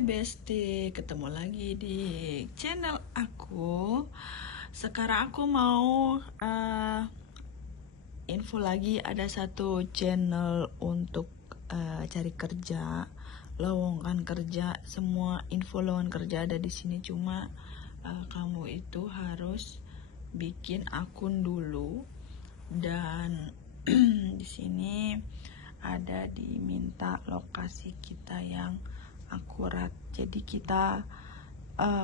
Hai Besti, ketemu lagi di channel aku. Sekarang aku mau info lagi, ada satu channel untuk cari kerja, lowongan kerja. Semua info lowongan kerja ada di sini. Cuma kamu itu harus bikin akun dulu, dan di sini ada diminta lokasi kita yang akurat. Jadi kita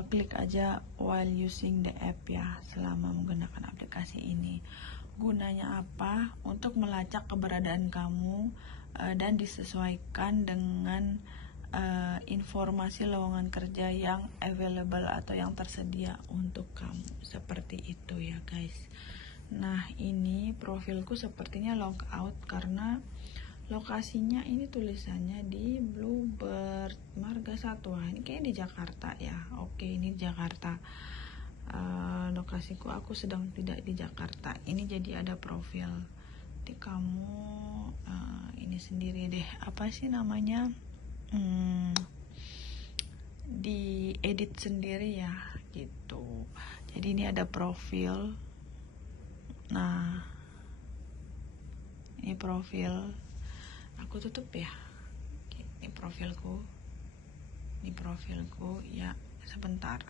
klik aja while using the app ya, selama menggunakan aplikasi ini. Gunanya apa? Untuk melacak keberadaan kamu dan disesuaikan dengan informasi lowongan kerja yang available atau yang tersedia untuk kamu. Seperti itu ya guys. Nah, ini profilku sepertinya logout karena lokasinya ini tulisannya di Bluebird Marga Satwa. Ini kayaknya di Jakarta ya. Oke, ini di Jakarta. Lokasiku, aku sedang tidak di Jakarta. Ini jadi ada profil. Nanti kamu ini sendiri deh. Apa sih namanya? Di edit sendiri ya, gitu. Jadi ini ada profil. Nah, ini profil. Aku tutup ya. Oke, ini profilku ya, sebentar.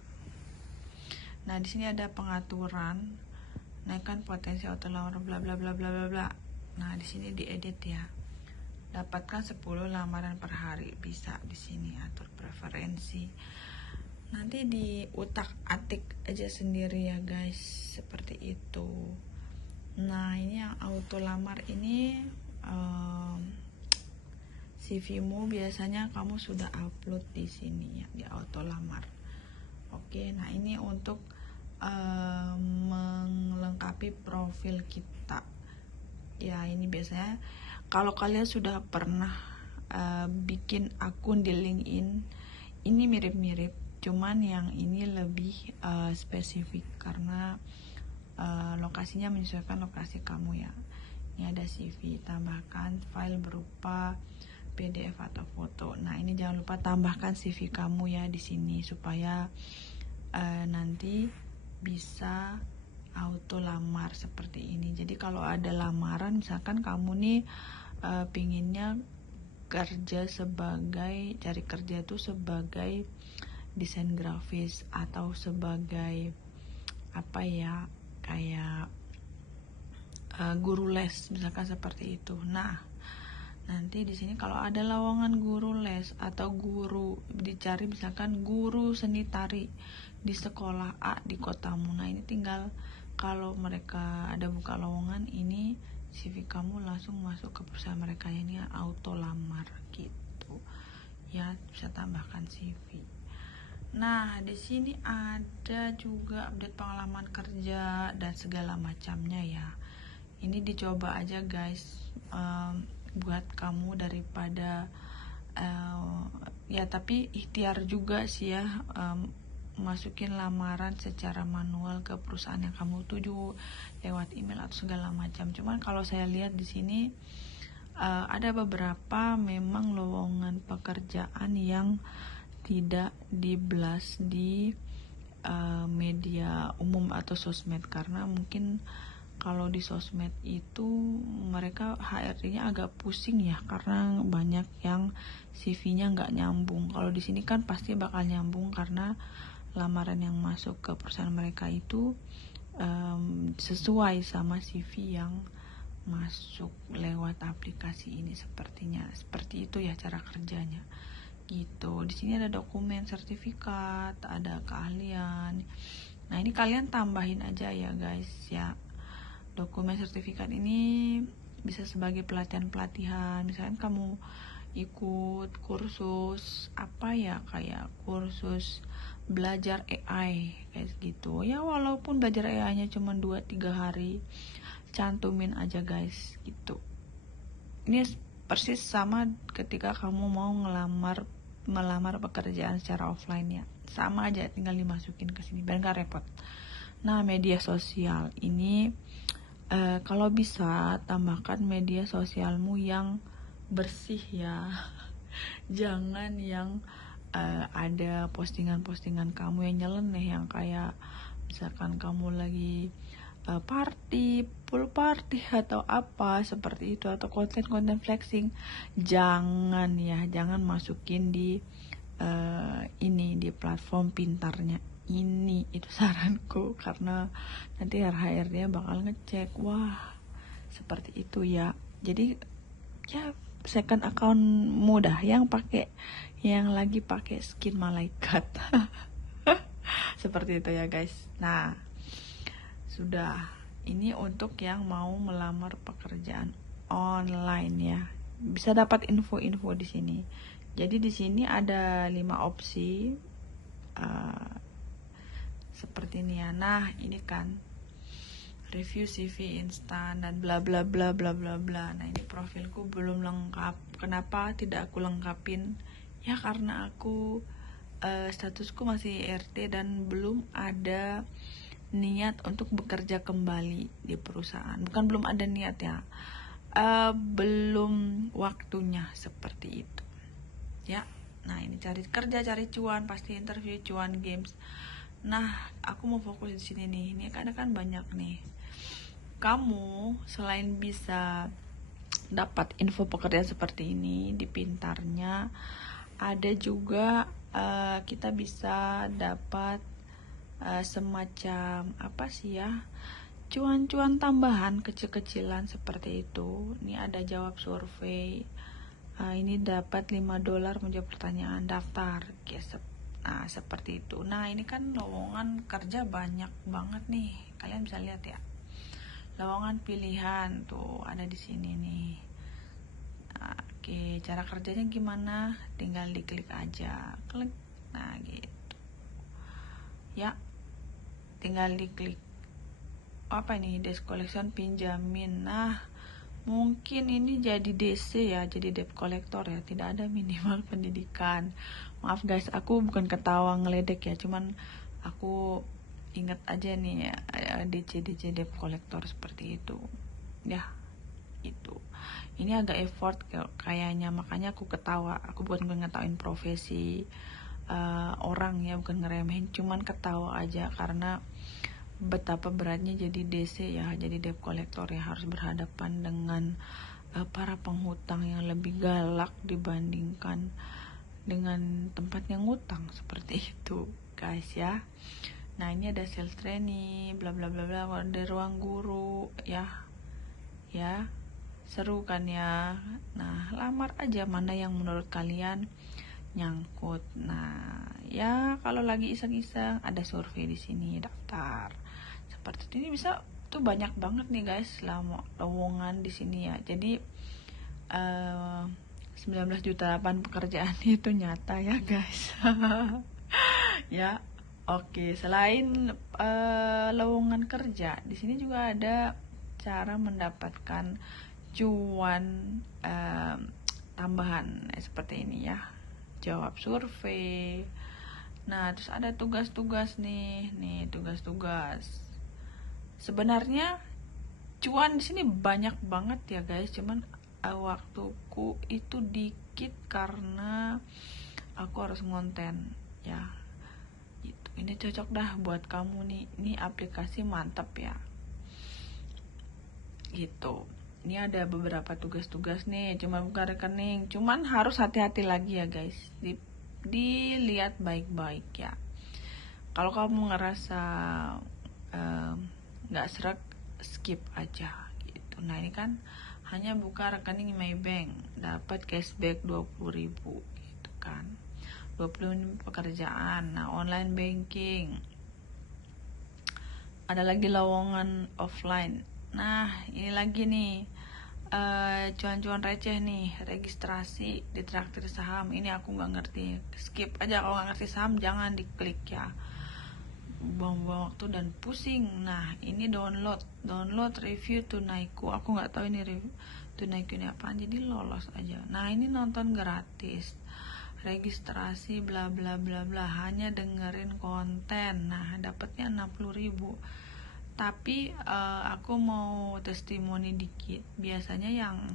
Nah, di sini ada pengaturan, naikkan potensi auto lamar bla bla bla bla bla bla. Nah, di sini diedit ya. Dapatkan 10 lamaran per hari, bisa di sini atur preferensi. Nanti diutak-atik aja sendiri ya guys, seperti itu. Nah, ini yang auto lamar ini CV-mu biasanya kamu sudah upload di sini ya, di auto lamar. Oke, nah ini untuk melengkapi profil kita. Ya, ini biasanya kalau kalian sudah pernah bikin akun di LinkedIn, ini mirip-mirip, cuman yang ini lebih spesifik karena lokasinya menyesuaikan lokasi kamu ya. Ini ada CV, tambahkan file berupa PDF atau foto. Nah, ini jangan lupa tambahkan CV kamu ya di sini supaya nanti bisa auto lamar seperti ini. Jadi kalau ada lamaran, misalkan kamu nih pinginnya cari kerja itu sebagai desain grafis atau sebagai apa ya, kayak guru les misalkan seperti itu. Nah, nanti di sini kalau ada lowongan guru les atau guru, dicari misalkan guru seni tari di sekolah A di kotamu. Nah, ini tinggal kalau mereka ada buka lowongan, ini CV kamu langsung masuk ke perusahaan mereka. Ini auto lamar gitu. Ya, bisa tambahkan CV. Nah, di sini ada juga update pengalaman kerja dan segala macamnya ya. Ini dicoba aja guys, buat kamu daripada ya, tapi ikhtiar juga sih ya, masukin lamaran secara manual ke perusahaan yang kamu tuju lewat email atau segala macam. Cuman kalau saya lihat di sini ada beberapa memang lowongan pekerjaan yang tidak diblas di media umum atau sosmed, karena mungkin kalau di sosmed itu mereka HRD-nya agak pusing ya, karena banyak yang CV-nya nggak nyambung. Kalau di sini kan pasti bakal nyambung karena lamaran yang masuk ke perusahaan mereka itu sesuai sama CV yang masuk lewat aplikasi ini. Sepertinya seperti itu ya cara kerjanya gitu. Di sini ada dokumen sertifikat, ada keahlian. Nah, ini kalian tambahin aja ya guys ya. Dokumen sertifikat ini bisa sebagai pelatihan-pelatihan. Misalkan kamu ikut kursus apa ya, kayak kursus belajar AI kayak gitu ya, walaupun belajar AI-nya cuma 2-3 hari, cantumin aja guys gitu. Ini persis sama ketika kamu mau melamar pekerjaan secara offline ya, sama aja, tinggal dimasukin ke sini biar gak repot. Nah, media sosial ini kalau bisa tambahkan media sosialmu yang bersih ya. Jangan yang ada postingan-postingan kamu yang nyeleneh, yang kayak misalkan kamu lagi pool party atau apa seperti itu, atau konten-konten flexing, jangan masukin di ini, di platform pintarnya ini. Itu saranku, karena nanti HRD bakal ngecek. Wah, seperti itu ya. Jadi ya, second account mudah yang lagi pakai skin malaikat. Seperti itu ya guys. Nah, sudah, ini untuk yang mau melamar pekerjaan online ya. Bisa dapat info-info di sini. Jadi di sini ada 5 opsi seperti ini ya. Nah, ini kan review CV instan dan bla bla bla bla bla bla. Nah, ini profilku belum lengkap. Kenapa tidak aku lengkapin? Ya karena aku statusku masih RT dan belum ada niat untuk bekerja kembali di perusahaan. Bukan belum ada niat ya, belum waktunya, seperti itu ya. Nah, ini cari kerja, cari cuan, pasti interview, cuan, games. Nah, aku mau fokus di sini nih. Ini kan banyak nih. Kamu selain bisa dapat info pekerjaan seperti ini di pintarnya, ada juga kita bisa dapat semacam apa sih ya, cuan-cuan tambahan kecil-kecilan seperti itu. Ini ada jawab survei, ini dapat $5 menjawab pertanyaan, daftar guys. Nah, seperti itu. Nah, ini kan lowongan kerja banyak banget nih, kalian bisa lihat ya, lowongan pilihan tuh ada di sini nih. Nah, oke, cara kerjanya gimana? Tinggal diklik aja, klik. Nah, gitu ya, tinggal diklik apa ini, desk collection pinjamin. Nah, mungkin ini jadi DC ya, jadi debt collector ya, tidak ada minimal pendidikan. Maaf guys, aku bukan ketawa ngeledek ya, cuman aku inget aja nih ya, DC debt collector seperti itu ya. Itu ini agak effort kayaknya, makanya aku ketawa. Aku bukan ngetawain profesi orang ya, bukan ngeremehin, cuman ketawa aja karena betapa beratnya jadi DC ya, jadi debt collector ya, harus berhadapan dengan para penghutang yang lebih galak dibandingkan dengan tempat yang ngutang, seperti itu guys ya. Nah, ini ada sales training bla bla bla bla, ada ruang guru ya, seru kan ya. Nah, lamar aja mana yang menurut kalian nyangkut. Nah, ya kalau lagi iseng-iseng ada survei di sini, daftar. Seperti ini bisa tuh, banyak banget nih guys lowongan di sini ya. Jadi 19 juta lapangan pekerjaan itu nyata ya guys. Ya, oke. Selain lowongan kerja, di sini juga ada cara mendapatkan cuan tambahan seperti ini ya. Jawab survei. Nah, terus ada tugas-tugas nih tugas-tugas. Sebenarnya cuan di sini banyak banget ya guys, cuman waktuku itu dikit karena aku harus ngonten ya. Gitu. Ini cocok dah buat kamu nih. Ini aplikasi mantap ya. Gitu. Ini ada beberapa tugas-tugas nih, cuma buka rekening. Cuman harus hati-hati lagi ya guys. Dilihat baik-baik ya. Kalau kamu ngerasa nggak serak, skip aja gitu. Nah, ini kan hanya buka rekening Maybank, dapat cashback 20.000 gitu kan. 20 pekerjaan. Nah, online banking. Ada lagi lowongan offline. Nah, ini lagi nih cuan-cuan receh nih, registrasi di traktir saham. Ini aku nggak ngerti, skip aja. Kalau nggak ngerti saham jangan diklik ya, buang-buang waktu dan pusing. Nah, ini download review Tunaiku. Aku nggak tahu ini review Tunaiku ini apaan, jadi lolos aja. Nah, ini nonton gratis, registrasi bla bla bla bla, hanya dengerin konten. Nah, dapatnya 60.000. Tapi aku mau testimoni dikit. Biasanya yang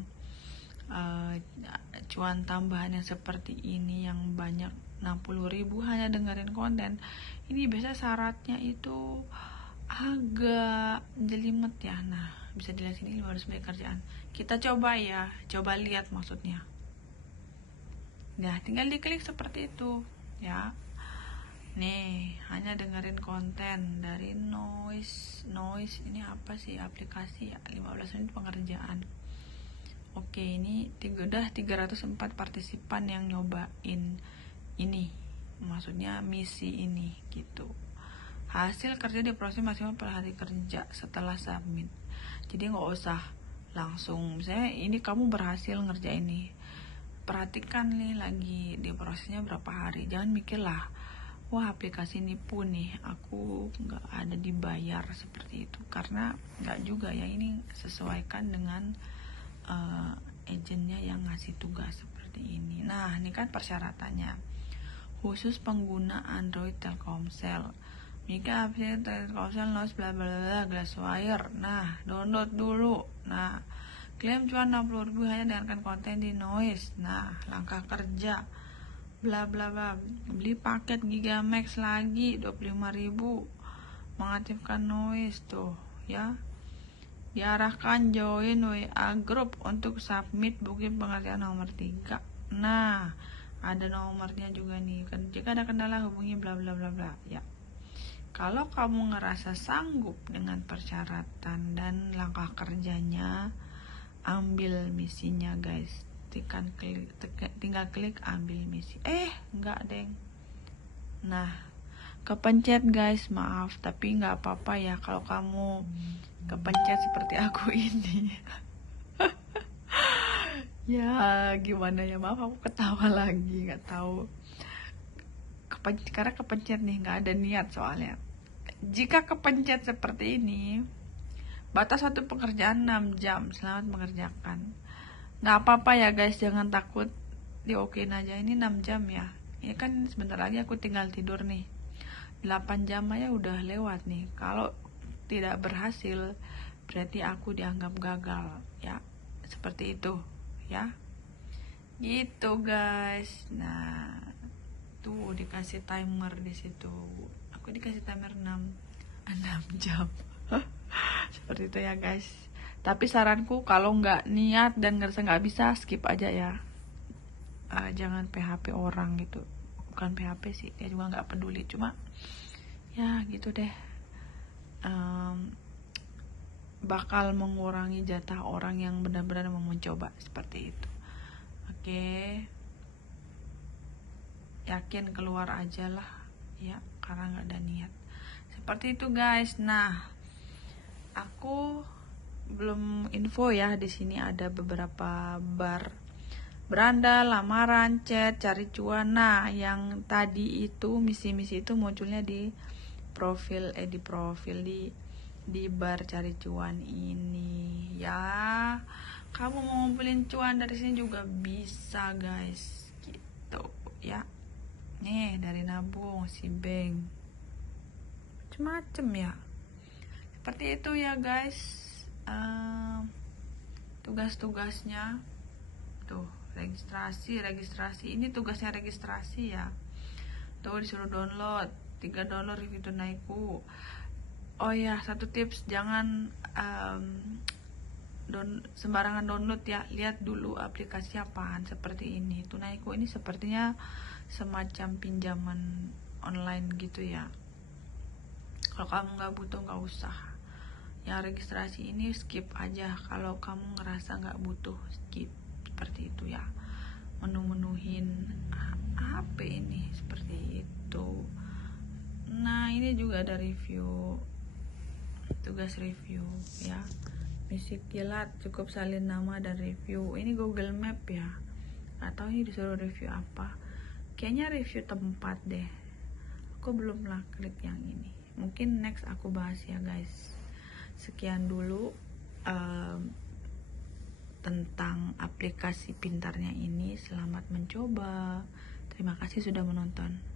cuan tambahan yang seperti ini, yang banyak 60.000 hanya dengerin konten. Ini biasa syaratnya itu agak jelimet ya. Nah, bisa dilihat sini 500 menit kerjaan. Kita coba ya, coba lihat maksudnya. Nah, tinggal diklik seperti itu ya. Nih, hanya dengerin konten dari Noise ini apa sih, aplikasi ya, 15 menit pengerjaan. Oke, ini udah 304 partisipan yang nyobain ini, maksudnya misi ini gitu. Hasil kerja diproses maksimal per hari kerja setelah submit. Jadi nggak usah langsung, misalnya ini kamu berhasil ngerjain ini, perhatikan nih lagi diprosesnya berapa hari. Jangan mikirlah, wah aplikasi nipu nih, aku nggak ada dibayar seperti itu, karena nggak juga ya. Ini sesuaikan dengan agennya yang ngasih tugas seperti ini. Nah, ini kan persyaratannya khusus pengguna Android Telkomsel. Jika aplikasi Telkomsel Noise bla bla bla Glasswire. Nah, download dulu. Nah, klaim cuan 60.000 hanya dengarkan konten di Noise. Nah, langkah kerja bla bla bla. Beli paket Gigamax lagi 25.000. Mengaktifkan Noise tuh ya. Diarahkan join WA group untuk submit bukti pengerjaan nomor 3. Nah, ada nomornya juga nih. Jika ada kendala hubungi bla bla bla bla ya. Kalau kamu ngerasa sanggup dengan persyaratan dan langkah kerjanya, ambil misinya guys. Tinggal klik ambil misi. Enggak deng. Nah, kepencet guys, maaf, tapi nggak apa-apa ya kalau kamu kepencet seperti aku ini. Ya gimana ya, maaf aku ketawa lagi, nggak tahu. Karena kepencet nih, nggak ada niat soalnya. Jika kepencet seperti ini, batas satu pekerjaan 6 jam. Selamat mengerjakan. Nggak apa-apa ya guys, jangan takut, diokein aja. Ini 6 jam ya. Ini kan sebentar lagi aku tinggal tidur nih. 8 jam aja udah lewat nih. Kalau tidak berhasil, berarti aku dianggap gagal ya. Seperti itu ya. Gitu guys. Nah, tuh dikasih timer di situ. Aku dikasih timer 6 jam. Seperti itu ya guys. Tapi saranku kalau nggak niat dan ngerasa nggak bisa, skip aja ya. Jangan PHP orang gitu. Bukan PHP sih, dia juga nggak peduli. Cuma ya gitu deh. Bakal mengurangi jatah orang yang benar-benar mau mencoba seperti itu. Oke. Yakin keluar aja lah ya, karena nggak ada niat. Seperti itu guys. Nah, aku belum info ya, di sini ada beberapa bar beranda, lamaran, chat, cari cuan. Nah, yang tadi itu misi-misi itu munculnya di profil di bar cari cuan ini ya. Kamu mau ngumpulin cuan dari sini juga bisa guys, gitu ya. Nih, dari nabung, si bank, macem-macem ya. Seperti itu ya guys. Tugas-tugasnya tuh, registrasi. Ini tugasnya registrasi ya. Tuh disuruh download 3 download review Tunaiku. Oh ya, satu tips, jangan sembarangan download ya. Lihat dulu aplikasi apaan seperti ini. Tunaiku ini sepertinya semacam pinjaman online gitu ya. Kalau kamu nggak butuh, nggak usah. Yang registrasi ini skip aja. Kalau kamu ngerasa nggak butuh, skip. Seperti itu ya. Menuhin HP ini seperti itu. Nah, ini juga ada review, tugas review ya. Misi kilat, cukup salin nama dan review. Ini Google Map ya. Atau ini disuruh review apa? Kayaknya review tempat deh. Aku belum lah klik yang ini. Mungkin next aku bahas ya guys. Sekian dulu tentang aplikasi pintarnya ini. Selamat mencoba. Terima kasih sudah menonton.